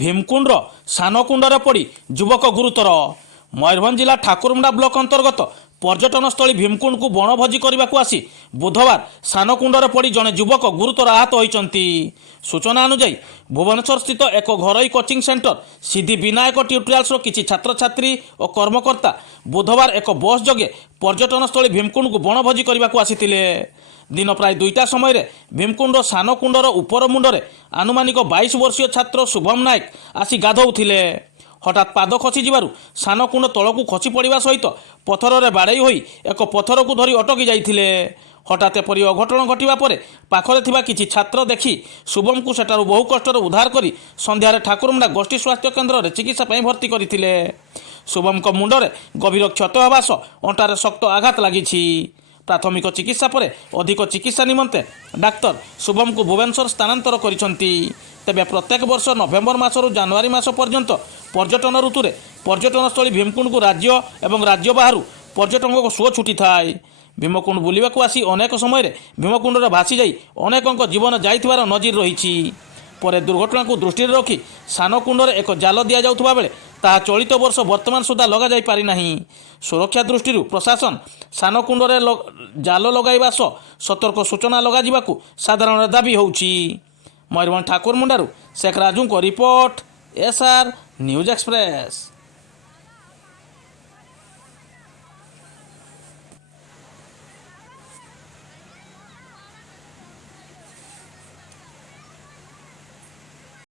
ଭୀମକୁଣ୍ଡର ସାନକୁଣ୍ଡରେ ପଡ଼ି ଯୁବକ ଗୁରୁତର। ମୟୂରଭଞ୍ଜ ଜିଲ୍ଲା ଠାକୁରମୁଣ୍ଡା ବ୍ଲକ ଅନ୍ତର୍ଗତ ପର୍ଯ୍ୟଟନସ୍ଥଳୀ ଭୀମକୁଣ୍ଡକୁ ବଣଭୋଜି କରିବାକୁ ଆସି ବୁଧବାର ସାନକୁଣ୍ଡରେ ପଡ଼ି ଜଣେ ଯୁବକ ଗୁରୁତର ଆହତ ହୋଇଛନ୍ତି। ସୂଚନା ଅନୁଯାୟୀ ଭୁବନେଶ୍ୱରସ୍ଥିତ ଏକ ଘରୋଇ କୋଚିଂ ସେଣ୍ଟର ସିଦ୍ଧି ବିନାୟକ ଟ୍ୟୁଟୋରିଆଲ୍ସର କିଛି ଛାତ୍ରଛାତ୍ରୀ ଓ କର୍ମକର୍ତ୍ତା ବୁଧବାର ଏକ ବସ୍ ଯୋଗେ ପର୍ଯ୍ୟଟନସ୍ଥଳୀ ଭୀମକୁଣ୍ଡକୁ ବଣଭୋଜି କରିବାକୁ ଆସିଥିଲେ। ଦିନ ପ୍ରାୟ 2ଟା ସମୟରେ ଭୀମକୁଣ୍ଡ ସାନକୁଣ୍ଡର ଉପର ମୁଣ୍ଡରେ ଆନୁମାନିକ 22 ବର୍ଷୀୟ ଛାତ୍ର ଶୁଭମ ନାୟକ ଆସି ଗାଧୋଉଥିଲେ। ହଠାତ୍ ପାଦ ଖସିଯିବାରୁ ସାନକୁଣ୍ଡ ତଳକୁ ଖସି ପଡ଼ିବା ସହିତ ପଥରରେ ବାଡ଼େଇ ହୋଇ ଏକ ପଥରକୁ ଧରି ଅଟକି ଯାଇଥିଲେ। ହଠାତ୍ ଏପରି ଅଘଟଣ ଘଟିବା ପରେ ପାଖରେ ଥିବା କିଛି ଛାତ୍ର ଦେଖି ଶୁଭମକୁ ସେଠାରୁ ବହୁ କଷ୍ଟରେ ଉଦ୍ଧାର କରି ସନ୍ଧ୍ୟାରେ ଠାକୁରମୁଣ୍ଡା ଗୋଷ୍ଠୀ ସ୍ୱାସ୍ଥ୍ୟ କେନ୍ଦ୍ରରେ ଚିକିତ୍ସା ପାଇଁ ଭର୍ତ୍ତି କରିଥିଲେ। ଶୁଭମଙ୍କ ମୁଣ୍ଡରେ ଗଭୀର କ୍ଷତ ହେବା ସହ ଅଣ୍ଟାରେ ଶକ୍ତ ଆଘାତ ଲାଗିଛି। ପ୍ରାଥମିକ ଚିକିତ୍ସା ପରେ ଅଧିକ ଚିକିତ୍ସା ନିମନ୍ତେ ଡାକ୍ତର ଶୁଭମଙ୍କୁ ଭୁବନେଶ୍ୱର ସ୍ଥାନାନ୍ତର କରିଛନ୍ତି। ତେବେ ପ୍ରତ୍ୟେକ ବର୍ଷ ନଭେମ୍ବର ମାସରୁ ଜାନୁଆରୀ ମାସ ପର୍ଯ୍ୟନ୍ତ ପର୍ଯ୍ୟଟନ ଋତୁରେ ପର୍ଯ୍ୟଟନସ୍ଥଳୀ ଭୀମକୁଣ୍ଡକୁ ରାଜ୍ୟ ଏବଂ ରାଜ୍ୟ ବାହାରୁ ପର୍ଯ୍ୟଟକଙ୍କ ସୁଅ ଛୁଟିଥାଏ। ଭୀମକୁଣ୍ଡ ବୁଲିବାକୁ ଆସି ଅନେକ ସମୟରେ ଭୀମକୁଣ୍ଡରେ ଭାସିଯାଇ ଅନେକଙ୍କ ଜୀବନ ଯାଇଥିବାର ନଜିର ରହିଛି। ପରେ ଦୁର୍ଘଟଣାକୁ ଦୃଷ୍ଟିରେ ରଖି ସାନକୁଣ୍ଡରେ ଏକ ଜାଲ ଦିଆଯାଉଥିବା ବେଳେ ତାହା ଚଳିତ ବର୍ଷ ବର୍ତ୍ତମାନ ସୁଦ୍ଧା ଲଗାଯାଇ ପାରିନାହିଁ। ସୁରକ୍ଷା ଦୃଷ୍ଟିରୁ ପ୍ରଶାସନ ସାନକୁଣ୍ଡରେ ଜାଲ ଲଗାଇବା ସହ ସତର୍କ ସୂଚନା ଲଗାଯିବାକୁ ସାଧାରଣରେ ଦାବି ହେଉଛି। ମୟୂରଭଞ୍ଜ ଠାକୁରମୁଣ୍ଡାରୁ ଶେଖ ରାଜୁଙ୍କ ରିପୋର୍ଟ, SR ନ୍ୟୁଜ୍ ଏକ୍ସପ୍ରେସ୍।